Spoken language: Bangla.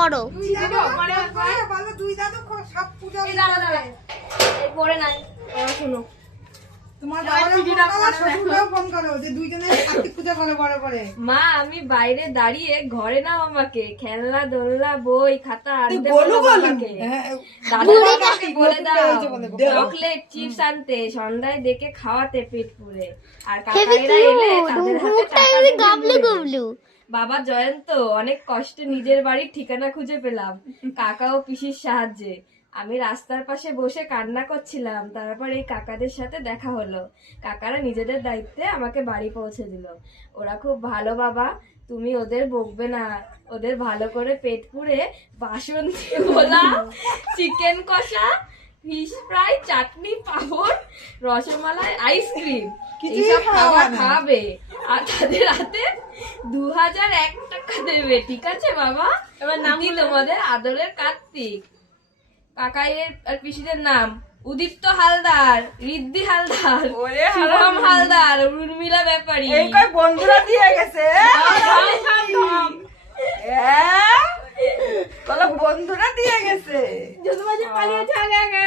করো। পরে নাই শোনো, তোমার বাবার শ্বশুরও ফোন করো যে দুইজনে কার্তিক পূজা করে বড় করে। মা আমি বাইরে দাঁড়িয়ে ঘরে নাও আমাকে, খেলনা দোলনা বই খাতা আনতে বলো বলো বলো। আমাকে, হ্যাঁ, দাদু বাবাকে বলে দাও বলে দাও। চকলেট চিপস আনতে, সন্ধ্যায় ডেকে খাওয়াতে পেট পুরে, আর হেবি কাকাইরা এলে তাদের হাতে মুখটা টাকা এমনি দিয়ে গাবলু ঘুরে। গাবলু। বাবা জয়ন্ত অনেক কষ্টে নিজের বাড়ির ঠিকানা খুঁজে পেলাম কাকা ও পিসির সাহায্যে। আমি রাস্তার পাশে বসে কান্না করছিলাম, তারপর এই কাকাদের সাথে দেখা হলো। কাকারা নিজেদের দায়িত্বে আমাকে বাড়ি পৌঁছে দিল। ওরা খুব ভালো বাবা, তুমি ওদের বকবে না। ওদের ভালো করে পেট পুড়ে বাসন্তী পোলাও, চিকেন কষা, ফিশ ফ্রাই, চাটনি, পাঁপড়, রসমালাই, আইসক্রিম এইসব খাবার খাবে, আর তাদের হাতে 2001 টাকা দেবে। ঠিক আছে বাবা? এবার নাম তোমাদের আদরের কার্তিক। কাকাইয়ের আর পিসিদের নাম উদীপ্ত হালদার, রিদ্ধি হালদার, শুভম হালদার, উর্মিলা ব্যাপারী। বন্ধুরা দিয়ে গেছে, বন্ধুরা দিয়ে গেছে। পালিয়েছে আগে আগে।